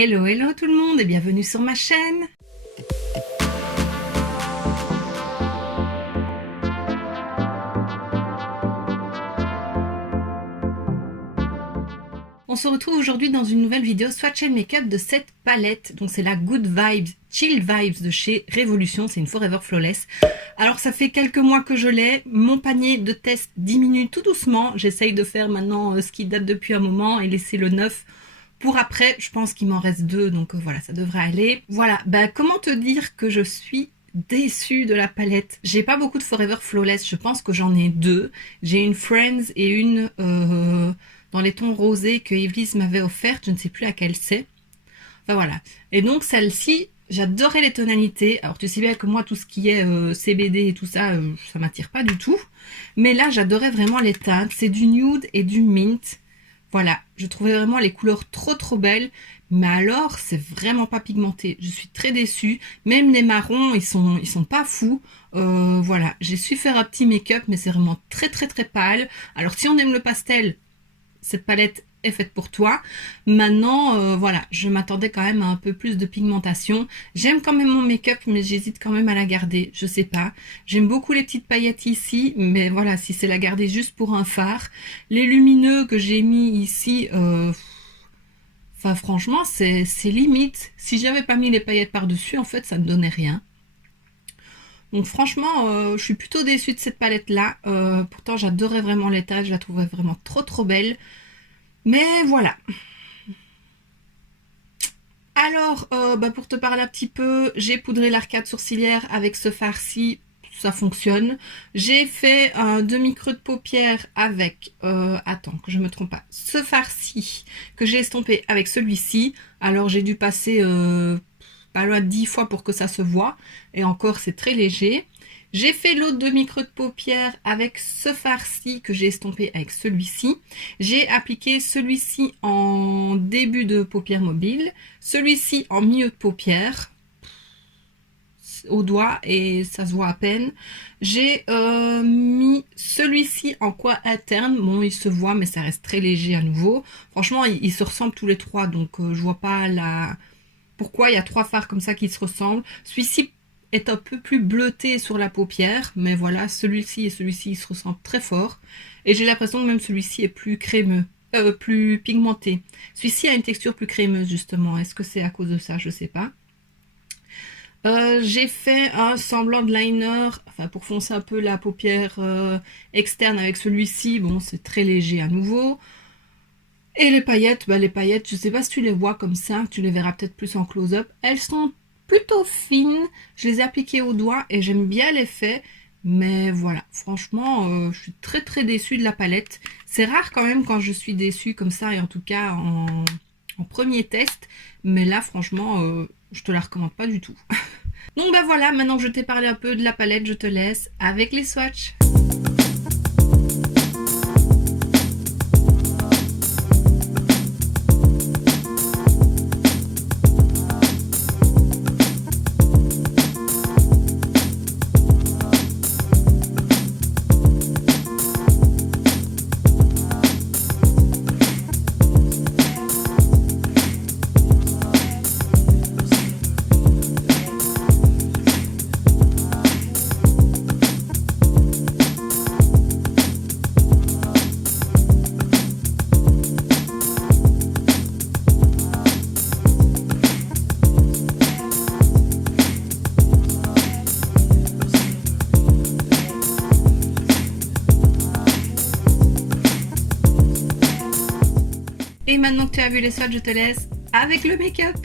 Hello, hello tout le monde et bienvenue sur ma chaîne. On se retrouve aujourd'hui dans une nouvelle vidéo swatch and make-up de cette palette. Donc c'est la Good Vibes, Chill Vibes de chez Révolution, c'est une Forever Flawless. Alors ça fait quelques mois que je l'ai, mon panier de test diminue tout doucement. J'essaye de faire maintenant ce qui date depuis un moment et laisser le neuf pour après. Je pense qu'il m'en reste 2, donc voilà, ça devrait aller. Voilà, comment te dire que je suis déçue de la palette. J'ai pas beaucoup de Forever Flawless, je pense que j'en ai 2. J'ai une Friends et une dans les tons rosés que Yves m'avait offerte, je ne sais plus laquelle c'est. Enfin voilà. Et donc celle-ci, j'adorais les tonalités. Alors tu sais bien que moi tout ce qui est CBD et tout ça, ça m'attire pas du tout. Mais là j'adorais vraiment les teintes. C'est du nude et du mint. Voilà, je trouvais vraiment les couleurs trop belles. Mais alors c'est vraiment pas pigmenté. Je suis très déçue. Même les marrons, ils sont pas fous. Voilà, j'ai su faire un petit make-up, mais c'est vraiment très pâle. Alors si on aime le pastel, cette palette est faite pour toi. Maintenant, voilà, je m'attendais quand même à un peu plus de pigmentation. J'aime quand même mon make-up, mais j'hésite quand même à la garder. Je sais pas. J'aime beaucoup les petites paillettes ici, mais voilà, si c'est la garder juste pour un fard. Les lumineux que j'ai mis ici, enfin franchement, c'est limite. Si j'avais pas mis les paillettes par-dessus, en fait, ça ne donnait rien. Donc franchement, je suis plutôt déçue de cette palette-là. Pourtant, j'adorais vraiment les teintes, je la trouvais vraiment trop belle. Mais voilà. Alors, pour te parler un petit peu, j'ai poudré l'arcade sourcilière avec ce fard-ci. Ça fonctionne. J'ai fait un demi-creux de paupière avec, attends que je me trompe pas, ce fard-ci que j'ai estompé avec celui-ci. Alors j'ai dû passer pas loin de 10 fois pour que ça se voit. Et encore, c'est très léger. J'ai fait l'autre demi-creux de paupière avec ce fard-ci que j'ai estompé avec celui-ci. J'ai appliqué celui-ci en début de paupière mobile. Celui-ci en milieu de paupière. Au doigt et ça se voit à peine. J'ai mis celui-ci en coin interne. Bon, il se voit, mais ça reste très léger à nouveau. Franchement, ils se ressemblent tous les trois. Donc, je vois pas pourquoi il y a 3 fards comme ça qui se ressemblent. Celui-ci est un peu plus bleuté sur la paupière, mais voilà, celui-ci et celui-ci ils se ressemblent très fort. Et j'ai l'impression que même celui-ci est plus crémeux, plus pigmenté. Celui-ci a une texture plus crémeuse justement. Est-ce que c'est à cause de ça? Je sais pas. J'ai fait un semblant de liner, enfin pour foncer un peu la paupière externe avec celui-ci. Bon, c'est très léger à nouveau. Et les paillettes, je sais pas si tu les vois comme ça, tu les verras peut-être plus en close-up. Elles sont plutôt fines, je les ai appliquées au doigt et j'aime bien l'effet. Mais voilà, franchement, je suis très déçue de la palette. C'est rare quand même quand je suis déçue comme ça, et en tout cas en premier test. Mais là, franchement, je te la recommande pas du tout. Donc voilà, maintenant que je t'ai parlé un peu de la palette, je te laisse avec les swatchs. Et maintenant que tu as vu les swatchs, je te laisse avec le make-up.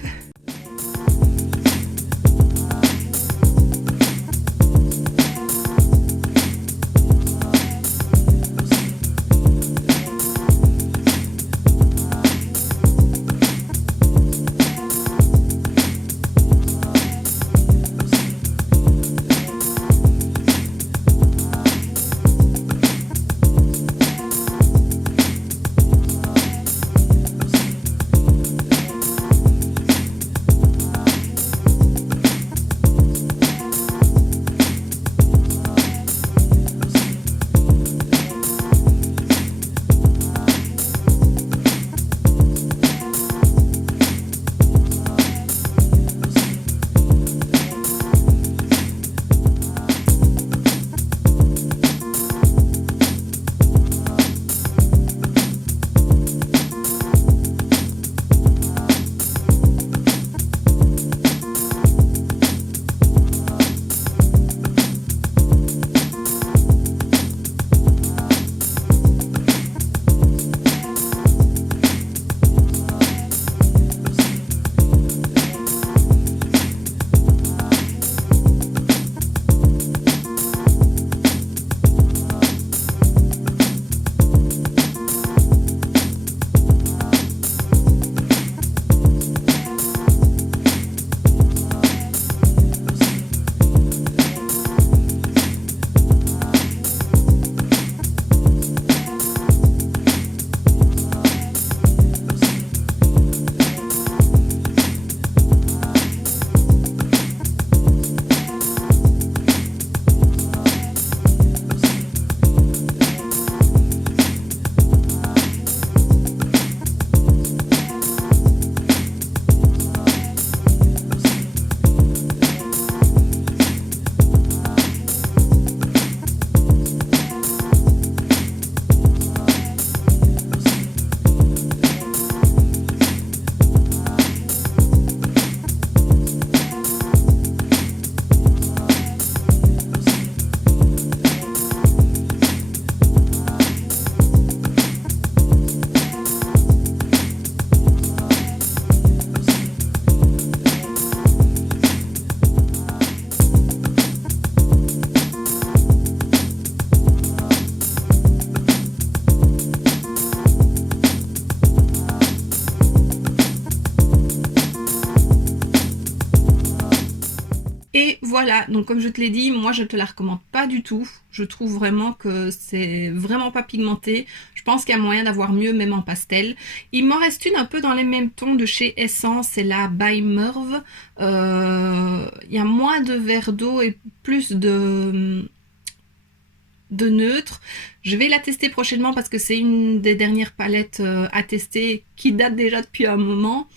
Et voilà, donc comme je te l'ai dit, moi je te la recommande pas du tout. Je trouve vraiment que c'est vraiment pas pigmenté. Je pense qu'il y a moyen d'avoir mieux même en pastel. Il m'en reste une un peu dans les mêmes tons de chez Essence, c'est la By Merve. Il y a moins de verre d'eau et plus de neutre. Je vais la tester prochainement parce que c'est une des dernières palettes à tester qui date déjà depuis un moment.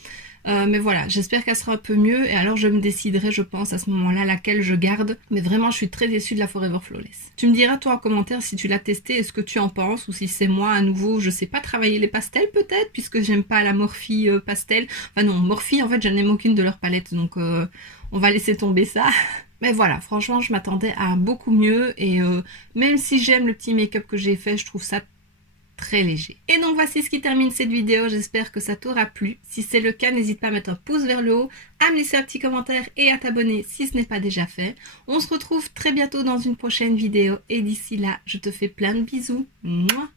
Mais voilà, j'espère qu'elle sera un peu mieux et alors je me déciderai, je pense, à ce moment-là, laquelle je garde. Mais vraiment, je suis très déçue de la Forever Flawless. Tu me diras, toi, en commentaire, si tu l'as testée et ce que tu en penses, ou si c'est moi, à nouveau, je sais pas travailler les pastels, peut-être, puisque j'aime pas la Morphe pastel. Enfin non, Morphe, en fait, je n'aime aucune de leurs palettes, donc on va laisser tomber ça. Mais voilà, franchement, je m'attendais à beaucoup mieux et même si j'aime le petit make-up que j'ai fait, je trouve ça très léger. Et donc voici ce qui termine cette vidéo, j'espère que ça t'aura plu. Si c'est le cas, n'hésite pas à mettre un pouce vers le haut, à me laisser un petit commentaire et à t'abonner si ce n'est pas déjà fait. On se retrouve très bientôt dans une prochaine vidéo et d'ici là, je te fais plein de bisous. Mouah.